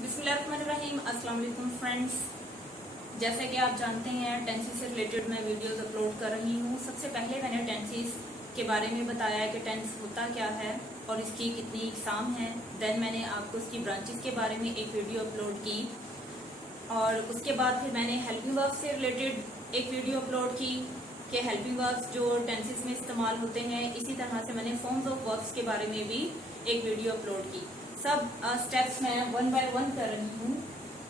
बिस्मिल्लाहिर्रहमानिर्रहीम। अस्सलाम वालेकुम फ्रेंड्स, जैसे कि आप जानते हैं टेंसेस से रिलेटेड मैं वीडियोस अपलोड कर रही हूँ। सबसे पहले मैंने टेंसेस के बारे में बताया कि टेंस होता क्या है और इसकी कितनी इकसाम है। देन मैंने आपको इसकी ब्रांचेस के बारे में एक वीडियो अपलोड की और उसके बाद फिर मैंने हेल्पिंग वर्ब्स से रिलेटेड एक वीडियो अपलोड की कि हेल्पिंग वर्ब्स जो टेंसेस में इस्तेमाल होते हैं। इसी तरह से मैंने फॉर्म्स ऑफ वर्ब्स के बारे में भी एक वीडियो अपलोड की। सब स्टेप्स मैं 1 बाय 1 कर रही हूँ।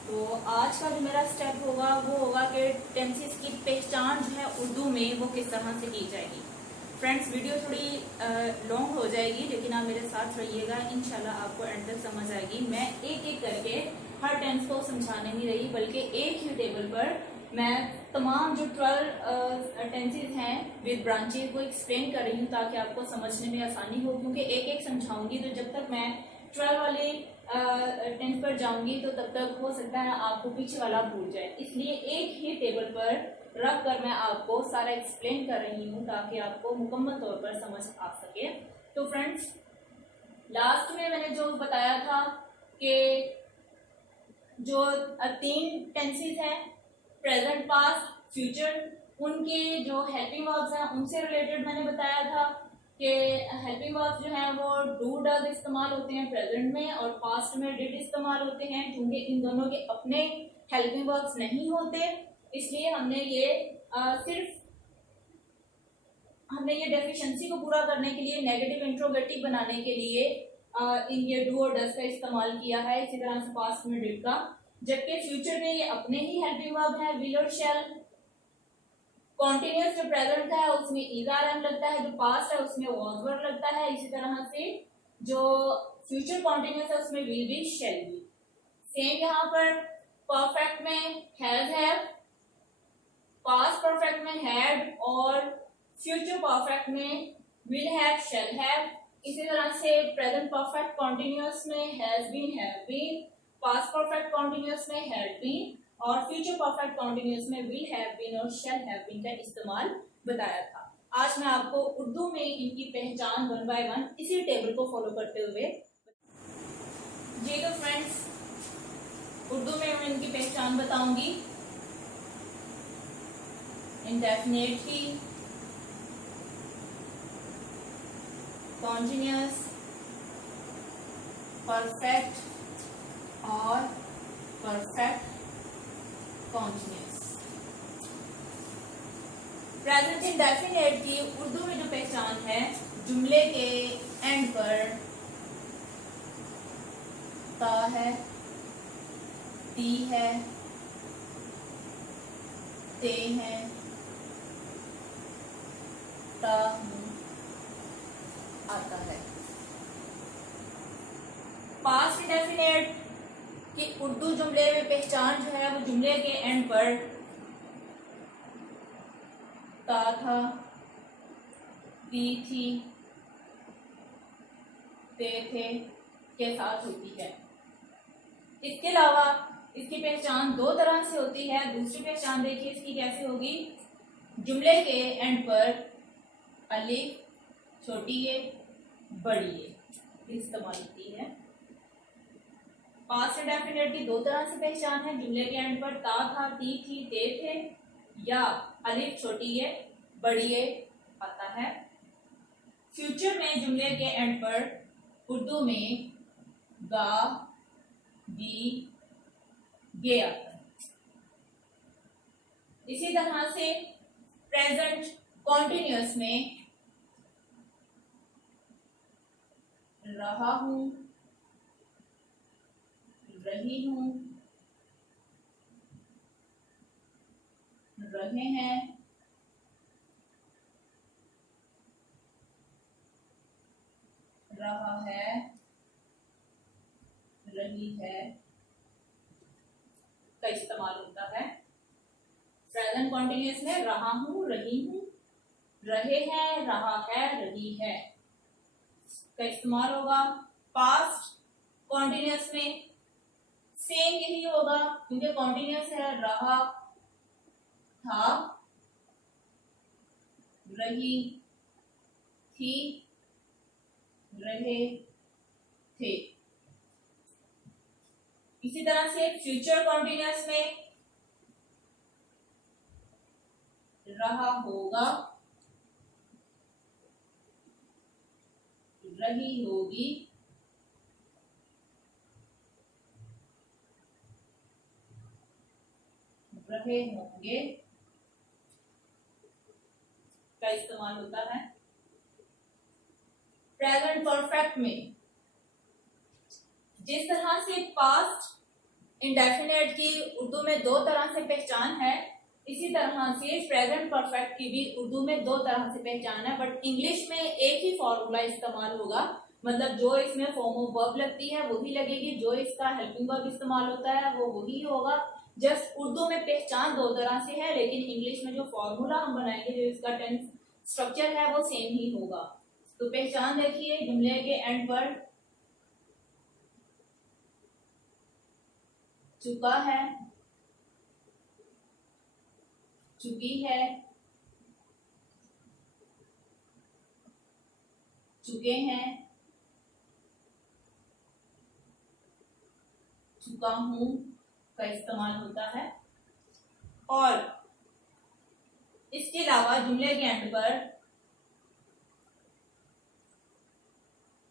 तो आज का जो मेरा स्टेप होगा वो होगा कि टेंसेस की पहचान जो है उर्दू में वो किस तरह से की जाएगी। फ्रेंड्स, वीडियो थोड़ी लॉन्ग हो जाएगी लेकिन आप मेरे साथ रहिएगा, इंशाल्लाह आपको एंड तक समझ आएगी। मैं एक एक करके हर टेंस को समझाने नहीं रही, बल्कि एक ही टेबल पर मैं तमाम जो 12 टेंसेस हैं विद ब्रांचेस को एक्सप्लेन कर रही हूँ ताकि आपको समझने में आसानी हो। क्योंकि एक एक समझाऊंगी तो जब तक मैं 12 वाले टेंस पर जाऊंगी तो तब तक हो सकता है आपको पीछे वाला भूल जाए। इसलिए एक ही टेबल पर रख कर मैं आपको सारा एक्सप्लेन कर रही हूँ ताकि आपको मुकम्मल तौर पर समझ आ सके। तो फ्रेंड्स, लास्ट में मैंने जो बताया था कि जो 3 टेंसेस हैं प्रेजेंट, पास्ट, फ्यूचर, उनके जो हेल्पिंग वर्ब्स हैं उनसे रिलेटेड मैंने बताया था कि हेल्पिंग वर्ब्स जो हैं वो डू डज इस्तेमाल होते हैं प्रेजेंट में और पास्ट में डिड इस्तेमाल होते हैं। क्योंकि इन दोनों के अपने हेल्पिंग वर्ब्स नहीं होते, इसलिए हमने ये डेफिशिएंसी को पूरा करने के लिए नेगेटिव इंट्रोगेटिव बनाने के लिए इन ये डू और डज का इस्तेमाल किया है। इसी तरह से पास्ट में डिड का, जबकि फ्यूचर में ये अपने ही हेल्पिंग वर्ब है विल और शैल। कॉन्टिन्यूअस जो प्रेजेंट का है उसमें इज आर एम लगता है, जो पास्ट है उसमें वाज वर लगता है। इसी तरह से जो फ्यूचर कॉन्टिन्यूअस है उसमें will be shall be. Same यहाँ पर परफेक्ट में हैज हैव, पास्ट परफेक्ट में हैड और फ्यूचर परफेक्ट में विल हैव शैल हैव। इसी तरह से प्रेजेंट परफेक्ट कॉन्टिन्यूअस में has been have been, past perfect continuous में हैड बीन और फ्यूचर परफेक्ट कॉन्टिन्यूअस में विल हैव बीन और शैल हैव बीन का इस्तेमाल बताया था। आज मैं आपको उर्दू में इनकी पहचान 1 बाय 1 इसी टेबल को फॉलो करते हुए जी। तो फ्रेंड्स, उर्दू में मैं इनकी पहचान बताऊंगी। इंडेफिनेटली, कॉन्टिन्यूअस, परफेक्ट और परफेक्ट कॉन्टिन्यूअस। प्रेजेंट इंडेफिनेट की उर्दू में जो पहचान है, जुमले के एंड पर ता है, ती है, ते है, ता आता है। पास्ट इंडेफिनेट कि उर्दू जुमले में पहचान जो है वो जुमले के एंड पर ता था, ती थी, ते थे के साथ होती है। इसके अलावा इसकी पहचान 2 तरह से होती है। दूसरी पहचान देखिए इसकी कैसे होगी। जुमले के एंड पर अलिफ छोटी ए बड़ी ए इस्तेमाल होती है। पास्ट इंडेफिनेट की 2 तरह से पहचान है। जुमले के एंड पर ता था, ती थी, ते थे या अलिफ छोटी ए बड़ी ए आता है। फ्यूचर में जुमले के एंड पर उर्दू में गा, गी, गे आता है। इसी तरह से प्रेजेंट कॉन्टिन्यूअस में रहा हूं, रही हूं, रहे हैं, रहा है, रही है का इस्तेमाल होता है। प्रेजेंट कॉन्टिन्यूअस में रहा हूं, रही हूं, रहे हैं, रहा है, रही है का इस्तेमाल होगा। पास्ट कॉन्टिन्यूअस में सेम यही होगा क्योंकि कॉन्टिन्यूअस है। रहा था, रही थी, रहे थे। इसी तरह से फ्यूचर कॉन्टिन्यूअस में रहा होगा, रही होगी, रहे होंगे का इस्तेमाल होता है। प्रेजेंट परफेक्ट में जिस तरह से पास्ट इंडेफिनेट की उर्दू में दो तरह से पहचान है, इसी तरह से प्रेजेंट परफेक्ट की भी उर्दू में दो तरह से पहचान है, बट इंग्लिश में एक ही फॉर्मूला इस्तेमाल होगा। मतलब जो इसमें फॉर्म ऑफ वर्ब लगती है वही लगेगी, जो इसका हेल्पिंग वर्ब इस्तेमाल होता है वो वही होगा। जस्ट उर्दू में पहचान दो तरह से है, लेकिन इंग्लिश में जो फॉर्मूला हम बनाएंगे, जो इसका टेंस स्ट्रक्चर है वो सेम ही होगा। तो पहचान देखिए, जुमले के एंड पर चुका है, चुकी है, चुके हैं, चुका हूं का इस्तेमाल होता है। और इसके अलावा जुमले के एंड पर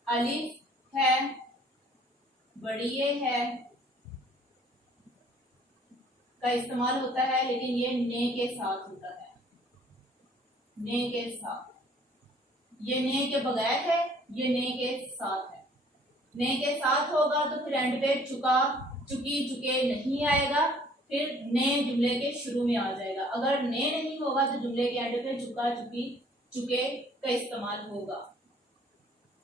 अलिफ है, बड़िए है का इस्तेमाल होता है, लेकिन ये ने के साथ होता है, ने के साथ। ये ने के बगैर है, ये ने के साथ है। ने के साथ होगा तो फिर एंड पे चुका, चुकी, चुके नहीं आएगा, फिर ने जुमले के शुरू में आ जाएगा। अगर ने नहीं होगा तो जुमले के एंड पे चुका, चुकी, चुके का इस्तेमाल होगा।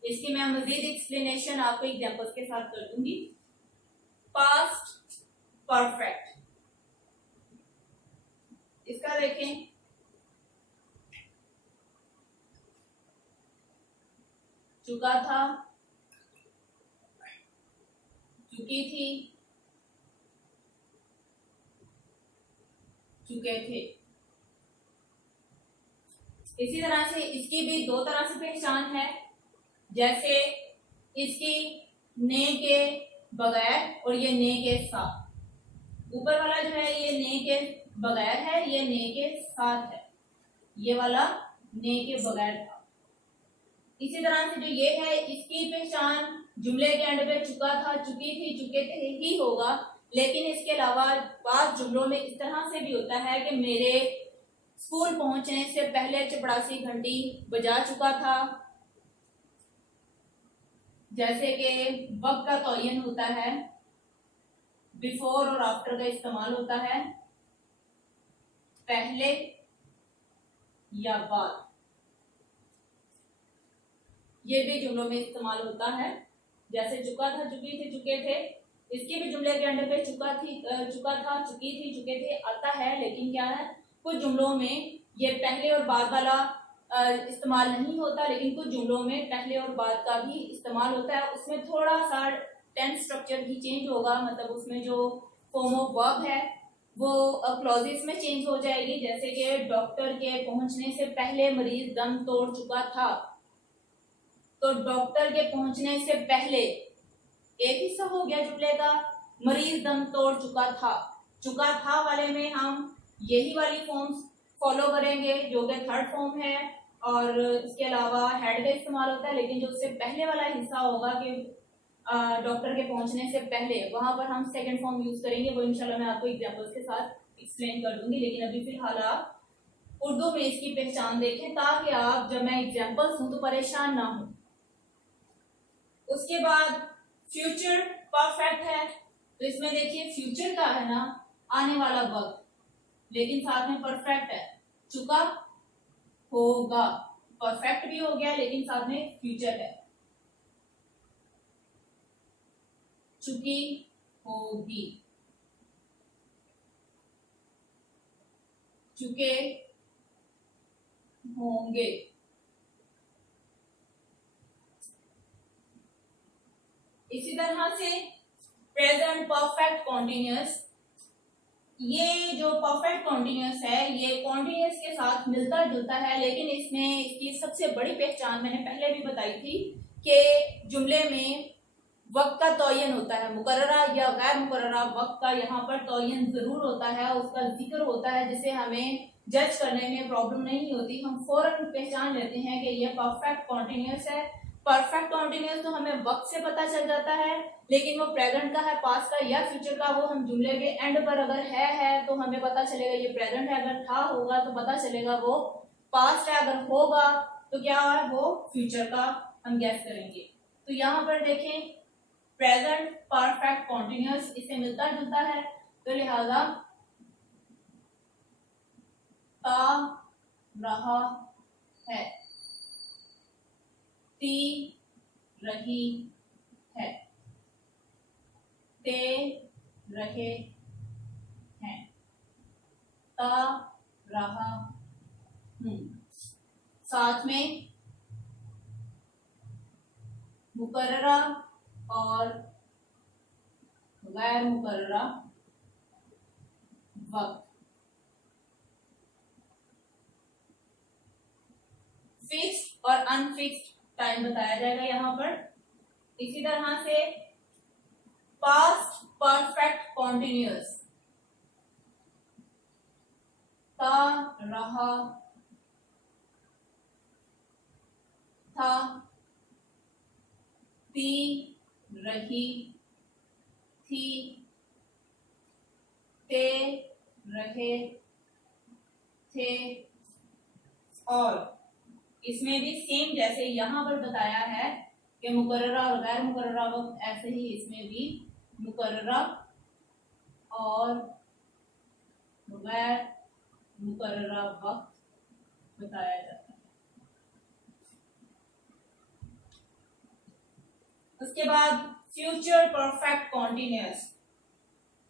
इसकी मैं मजीद एक्सप्लेनेशन आपको एग्जांपल्स के साथ कर दूंगी। पास्ट परफेक्ट, इसका देखें, चुका था, चुकी थी, चुके थे। इसी तरह से इसकी भी दो तरह से पहचान है, जैसे इसकी ने के बगैर और ये ने के साथ। ऊपर वाला जो है ये ने के बगैर है, ये ने के साथ है, ये वाला ने के बगैर था। इसी तरह से जो ये है, इसकी पहचान जुमले के एंड पे चुका था, चुकी थी, चुके थे ही होगा, लेकिन इसके अलावा बाद जुमलों में इस तरह से भी होता है कि मेरे स्कूल पहुंचने से पहले चपड़ासी घंटी बजा चुका था। जैसे कि वक्त का तौयन होता है, बिफोर और आफ्टर का इस्तेमाल होता है, पहले या बाद, ये भी जुमलों में इस्तेमाल होता है। जैसे चुका था, चुकी थी, चुके थे, इसके भी जुमले के एंड पे चुका था, चुकी थी, चुके थे आता है, लेकिन क्या है, कुछ जुमलों में ये पहले और बाद वाला इस्तेमाल नहीं होता, लेकिन कुछ जुमलों में पहले और बाद का भी इस्तेमाल होता है। उसमें थोड़ा सा टेंस स्ट्रक्चर भी चेंज होगा, मतलब उसमें जो फॉर्म ऑफ वर्ब है वो क्लॉजेस में चेंज हो जाएगी। जैसे कि डॉक्टर के पहुंचने से पहले मरीज दम तोड़ चुका था, तो डॉक्टर के पहुंचने से पहले एक हिस्सा हो गया जुमले का, मरीज दम तोड़ चुका था। चुका था वाले में हम यही वाली फॉर्म्स फॉलो करेंगे जो कि थर्ड फॉर्म है, और इसके अलावा हेड का इस्तेमाल होता है, लेकिन जो उससे पहले वाला हिस्सा होगा कि डॉक्टर के पहुंचने से पहले, वहां पर हम सेकंड फॉर्म यूज करेंगे। वो इंशाल्लाह मैं आपको एग्जांपल्स के साथ एक्सप्लेन कर दूंगी, लेकिन अभी फिलहाल आप उर्दू में इसकी पहचान देखें, ताकि आप जब मैं एग्जांपल्स दूं तो परेशान ना हो। उसके बाद फ्यूचर परफेक्ट है, तो इसमें देखिए फ्यूचर का है ना आने वाला वक्त, लेकिन साथ में परफेक्ट है, चुका होगा, परफेक्ट भी हो गया लेकिन साथ में फ्यूचर है, चुकी होगी, चुके होंगे। इसी तरह से प्रेजेंट परफेक्ट कॉन्टिन्यूअस, ये जो परफेक्ट कॉन्टिन्यूअस है ये कॉन्टिन्यूअस के साथ मिलता जुलता है, लेकिन इसमें इसकी सबसे बड़ी पहचान मैंने पहले भी बताई थी कि जुमले में वक्त का तयन होता है, मुकर्ररा या गैर मुकर्ररा वक्त का यहाँ पर तयन जरूर होता है, उसका जिक्र होता है, जिसे हमें जज करने में प्रॉब्लम नहीं होती। हम फौरन पहचान लेते हैं कि ये परफेक्ट कॉन्टिन्यूस है। परफेक्ट कॉन्टिन्यूस तो हमें वक्त से पता चल जाता है, लेकिन वो प्रेजेंट का है, पास्ट का या फ्यूचर का, वो हम जुमले के एंड पर अगर है तो हमें पता चलेगा ये प्रेजेंट है, अगर था होगा तो पता चलेगा वो पास्ट है, अगर होगा तो क्या है वो फ्यूचर का हम गैस करेंगे। तो यहाँ पर देखें प्रेजेंट परफेक्ट कॉन्टिन्यूस इससे मिलता जुलता है, तो लिहाजा ता रहा है, ती रही है, ते रहे हैं, ता रहा हूं। साथ में मुकर्ररा और गैर मुकर्ररा वक्त, फिक्स्ड और अनफिक्स्ड टाइम बताया जाएगा यहाँ पर। इसी तरह से पास्ट परफेक्ट कॉन्टिन्यूअस, था रहा था, थी रही थी, ते रहे थे। और इसमें भी सेम जैसे यहाँ पर बताया है कि मुकर्ररा और गैर मुकर्ररा वक्त, ऐसे ही इसमें भी मुकर्ररा और गैर मुकर्ररा वक्त बताया जाता है। उसके बाद फ्यूचर परफेक्ट कॉन्टिन्यूअस,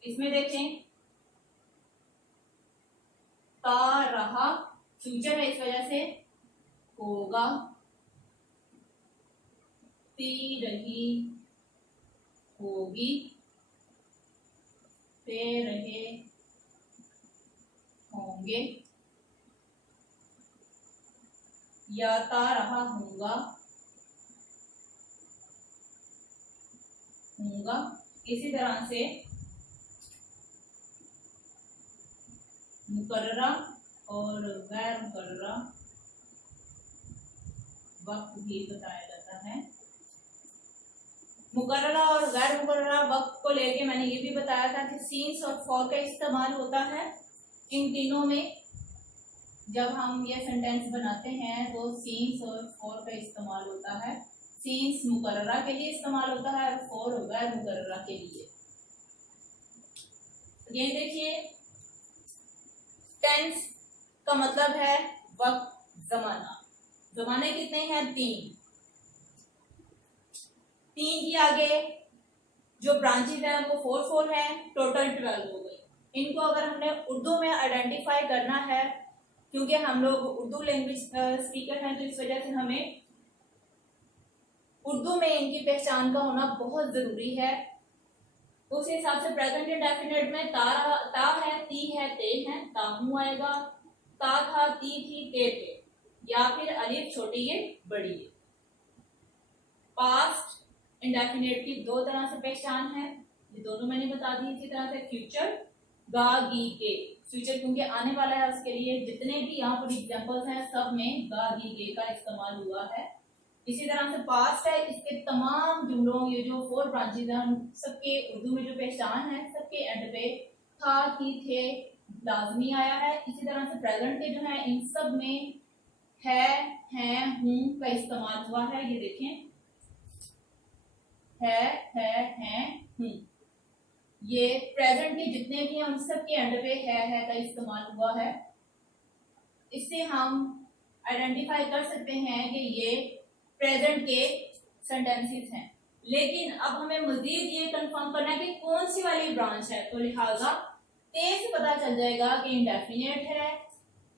इसमें देखें ता रहा फ्यूचर है, इस वजह से होगा, ती रही होगी, ते रहे होंगे, या ता रहा होगा होगा। इसी तरह से मुकर्ररा और गैर मुकर्ररा वक्त भी बताया जाता है। मुकर्ररा और गैर मुकर्ररा वक्त को लेके मैंने ये भी बताया था कि सीन्स और फॉर का इस्तेमाल होता है इन तीनों में। जब हम ये सेंटेंस बनाते हैं तो सीन्स और फॉर का इस्तेमाल होता है। सीन्स मुकर्ररा के लिए इस्तेमाल होता है और फॉर गैर मुकर्ररा के लिए। ये देखिए टेंस का मतलब है वक्त, जमाना। जमाने कितने हैं? 3 की आगे जो ब्रांचेस हैं वो 4 हैं, टोटल 12 हो गई। इनको अगर हमने उर्दू में आइडेंटिफाई करना है, क्योंकि हम लोग उर्दू लैंग्वेज स्पीकर हैं, तो इस वजह से हमें उर्दू में इनकी पहचान का होना बहुत जरूरी है। उस हिसाब से प्रेजेंट इंडेफिनिट में ता है, ती है, ते है, ताहू आएगा, ता था, ती थी, ते थे, या फिर अलिफ छोटी है बड़ी है। पास्ट इंडेफिनिट की 2 तरह से पहचान है, ये दोनों मैंने बता दी। इसी तरह से फ्यूचर गा गी के, फ्यूचर क्योंकि आने वाला है उसके लिए जितने भी यहाँ पर एग्जांपल्स हैं सब में गा गी के का इस्तेमाल हुआ है। इसी तरह से पास्ट है, इसके तमाम जुमलों ये जो 4 ब्रांचेज हैं सबके उर्दू में जो पहचान है सबके एंड पे था, थी, थे लाजमी आया है। इसी तरह से प्रेजेंट के जो है इन सब में है, हैं, हूं का इस्तेमाल हुआ है। ये देखें है, हैं, हूं, ये प्रेजेंट के जितने भी हैं उन सब के एंड पे है का इस्तेमाल हुआ है। इससे हम आइडेंटिफाई कर सकते हैं कि ये प्रेजेंट के सेंटेंसेस हैं। लेकिन अब हमें मजीद ये कंफर्म करना है कि कौन सी वाली ब्रांच है, तो लिहाजा ते से पता चल जाएगा कि इंडेफिनिट है।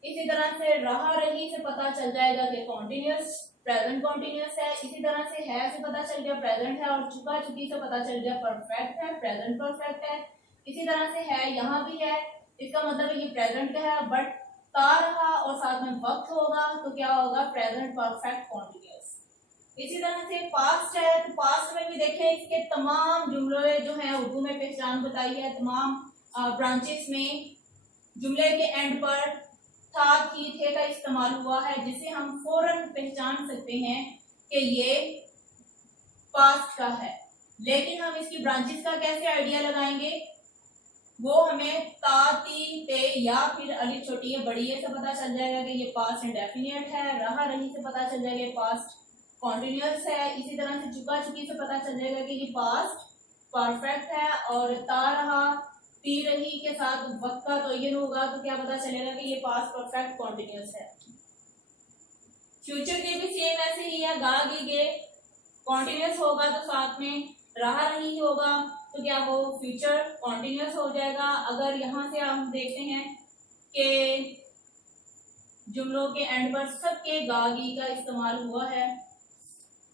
इसी तरह से रहा रही से पता चल जाएगा कि कॉन्टिन्यूअस प्रेजेंट कॉन्टिन्यूअस है। इसी तरह से पता चल गया प्रेजेंट है, और चुका चुकी से पता चल गया परफेक्ट है, प्रेजेंट परफेक्ट है। इसी तरह से है यहाँ भी है, इसका मतलब है ये प्रेजेंट का है, बट ता रहा और साथ में वक्त होगा तो क्या होगा? Present perfect continuous. इसी तरह से पास्ट है, तो पास्ट में भी देखें इसके तमाम जुमले जो है उर्दू में पहचान बताई है। तमाम ब्रांचेस में जुमले के एंड पर था, थी, थे का इस्तेमाल हुआ है, जिसे हम फौरन पहचान सकते हैं कि ये पास्ट का है। लेकिन हम इसकी ब्रांचेस का कैसे आइडिया लगाएंगे, वो हमें ता, ती, ते या फिर अलिफ छोटी है बड़ी है से पता चल जाएगा कि ये पास्ट इंडेफिनिट है। रहा रही से पता चल जाएगा ये पास्ट कॉन्टिन्यूअस है। इसी तरह से चुका चुकी से पता चल जाएगा कि ये पास्ट परफेक्ट है। और ता रहा, ती रही के साथ वक्त का तयन होगा तो क्या पता चलेगा कि ये पास्ट परफेक्ट कॉन्टिन्यूअस है। फ्यूचर के भी सेम ऐसे ही है, गा गे गे कॉन्टिन्यूअस होगा तो साथ में रहा रही होगा तो क्या वो फ्यूचर कॉन्टिन्यूअस हो जाएगा। अगर यहाँ से हम देखते हैं कि जुमलों के एंड पर सबके गागी का इस्तेमाल हुआ है,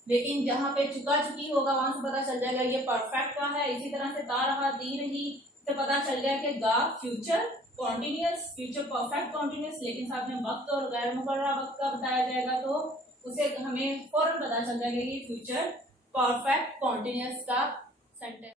लेकिन जहां पे चुका चुकी होगा वहां से पता चल जाएगा ये परफेक्ट का है। इसी तरह से ता रहा, दी रही से पता चल गया कि गा future continuous, future perfect continuous, लेकिन साथ में वक्त और गैर मुकर्ररा वक्त का बताया जाएगा तो उसे हमें फौरन पता चल जाएगा कि फ्यूचर परफेक्ट कॉन्टिन्यूअस का सेंटेंस